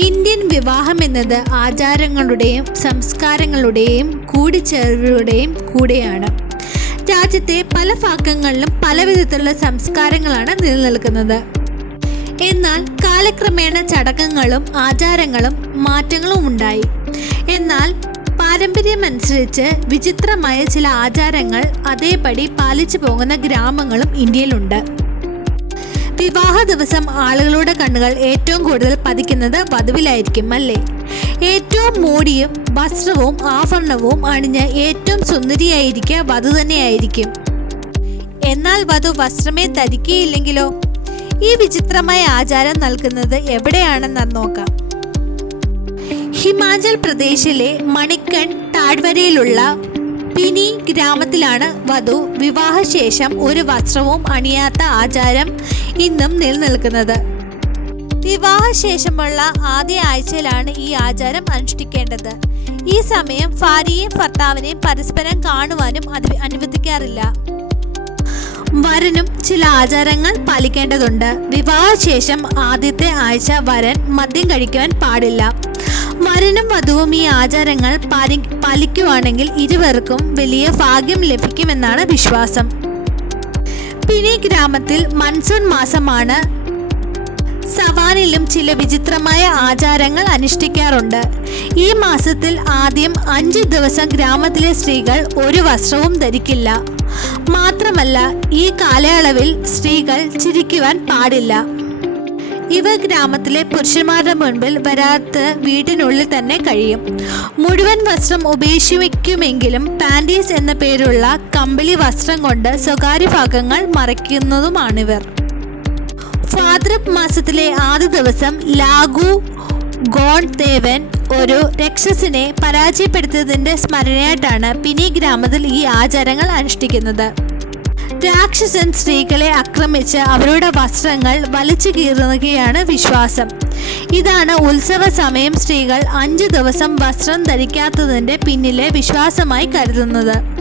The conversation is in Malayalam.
ഇന്ത്യൻ വിവാഹം എന്നത് ആചാരങ്ങളുടെയും സംസ്കാരങ്ങളുടെയും കൂടിച്ചേരലുടെയും കൂടെയാണ്. രാജ്യത്തെ പല ഭാഗങ്ങളിലും പല വിധത്തിലുള്ള സംസ്കാരങ്ങളാണ് നിലനിൽക്കുന്നത്. എന്നാൽ കാലക്രമേണ ചടങ്ങുകളും ആചാരങ്ങളും മാറ്റങ്ങളും ഉണ്ടായി. എന്നാൽ പാരമ്പര്യമനുസരിച്ച് വിചിത്രമായ ചില ആചാരങ്ങൾ അതേപടി പാലിച്ചു പോകുന്ന ഗ്രാമങ്ങളും ഇന്ത്യയിലുണ്ട്. വിവാഹ ദിവസം ആളുകളുടെ കണ്ണുകൾ ഏറ്റവും കൂടുതൽ പതിക്കുന്നത് വധുവിലായിരിക്കും അല്ലേ? ഏറ്റവും മോടിയും വസ്ത്രവും ആഭരണവും അണിഞ്ഞ് ഏറ്റവും സുന്ദരിയായിരിക്കുക വധു തന്നെയായിരിക്കും. എന്നാൽ വധു വസ്ത്രമേ ധരിക്കുകയില്ലെങ്കിലോ ഈ വിചിത്രമായ ആചാരം നൽകുന്നത് എവിടെയാണെന്ന് നോക്കാം. ഹിമാചൽ പ്രദേശിലെ മണിക്കൺ താഴ്വരയിലുള്ള പിനി ഗ്രാമത്തിലാണ് വധു വിവാഹശേഷം ഒരു വസ്ത്രവും അണിയാത്ത ആചാരം ഇന്നും നിലനിൽക്കുന്നത്. വിവാഹശേഷമുള്ള ആദ്യ ആഴ്ചയിലാണ് ഈ ആചാരം അനുഷ്ഠിക്കേണ്ടത്. ഈ സമയം ഭാര്യയും ഭർത്താവിനെയും പരസ്പരം കാണുവാനും അത് അനുവദിക്കാറില്ല. വരനും ചില ആചാരങ്ങൾ പാലിക്കേണ്ടതുണ്ട്. വിവാഹശേഷം ആദ്യത്തെ ആഴ്ച വരൻ മദ്യം കഴിക്കുവാൻ പാടില്ല. വരനും വധുവും ഈ ആചാരങ്ങൾ പാലി പാലിക്കുവാണെങ്കിൽ ഇരുവർക്കും വലിയ ഭാഗ്യം ലഭിക്കുമെന്നാണ് വിശ്വാസം. പിനി ഗ്രാമത്തിൽ മൺസൂൺ മാസമാണ്. സവാനിലും ചില വിചിത്രമായ ആചാരങ്ങൾ അനുഷ്ഠിക്കാറുണ്ട്. ഈ മാസത്തിൽ ആദ്യം അഞ്ച് ദിവസം ഗ്രാമത്തിലെ സ്ത്രീകൾ ഒരു വസ്ത്രവും ധരിക്കില്ല. മാത്രമല്ല ഈ കാലയളവിൽ സ്ത്രീകൾ ചിരിക്കുവാൻ പാടില്ല. ഇവ ഗ്രാമത്തിലെ പുരുഷന്മാരുടെ മുൻപിൽ വരാത്ത വീടിനുള്ളിൽ തന്നെ കഴിയും. മുഴുവൻ വസ്ത്രം ഉപേക്ഷിക്കുമെങ്കിലും പാൻഡീസ് എന്ന പേരുള്ള കമ്പിളി വസ്ത്രം കൊണ്ട് സ്വകാര്യ ഭാഗങ്ങൾ മറയ്ക്കുന്നതുമാണിവർ. ഫാദ്രബ് മാസത്തിലെ ആദ്യ ദിവസം ലാഗു ഗോൺ ദേവൻ ഒരു രക്ഷസിനെ പരാജയപ്പെടുത്തിയതിന്റെ സ്മരണയായിട്ടാണ് പിനി ഗ്രാമത്തിൽ ഈ ആചാരങ്ങൾ അനുഷ്ഠിക്കുന്നത്. രാക്ഷസൻ സ്ത്രീകളെ ആക്രമിച്ച് അവരുടെ വസ്ത്രങ്ങൾ വലിച്ചു കീറുകയാണ് വിശ്വാസം. ഇതാണ് ഉത്സവ സമയം സ്ത്രീകൾ അഞ്ചു ദിവസം വസ്ത്രം ധരിക്കാത്തതിന്റെ പിന്നിലെ വിശ്വാസമായി കരുതുന്നത്.